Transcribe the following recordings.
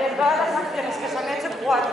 de todas las acciones que se han hecho, 4.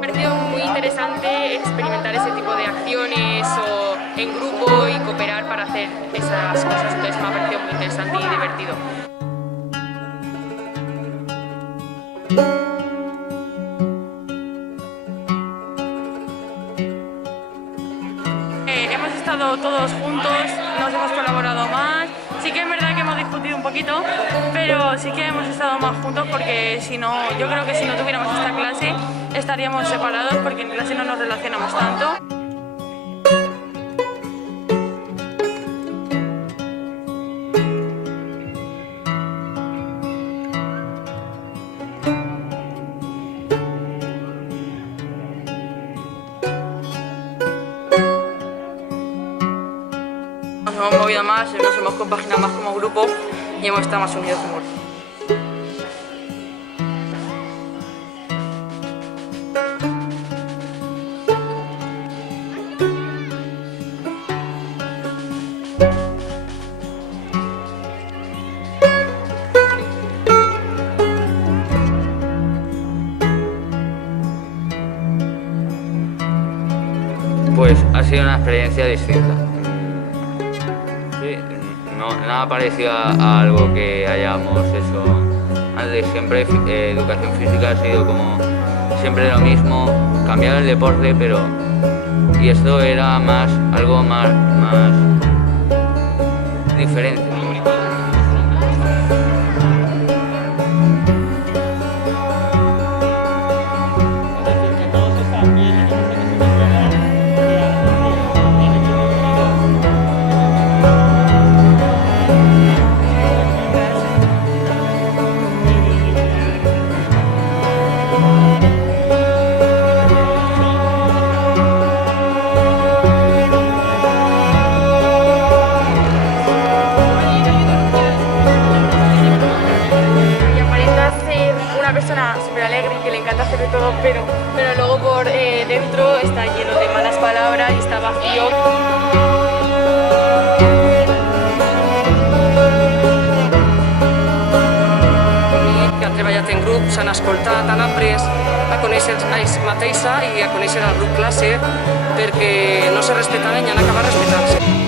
Me ha parecido muy interesante experimentar ese tipo de acciones o en grupo y cooperar para hacer esas cosas, entonces me ha parecido muy interesante y divertido. Hemos estado todos juntos, nos hemos colaborado más. Sí que es verdad que hemos discutido un poquito, pero sí que hemos estado más juntos porque si no, yo creo que si no tuviéramos esta clase estaríamos separados porque en clase no nos relacionamos tanto. Nos hemos movido más, nos hemos compaginado más como grupo y hemos estado más unidos como grupo. Pues ha sido una experiencia distinta. Sí, no, nada parecido a algo que hayamos hecho antes. Siempre educación física ha sido como siempre lo mismo, cambiar el deporte, pero y esto era más algo más diferente. Una persona súper alegre y que le encanta hacer de todo, pero luego por dentro está lleno de malas palabras y está vacío. Que han treballat en grup, s'han escoltat, han après a conèixer ells mateixa i a conèixer el grup classe perquè no se respetaven i han acabat respectant-se.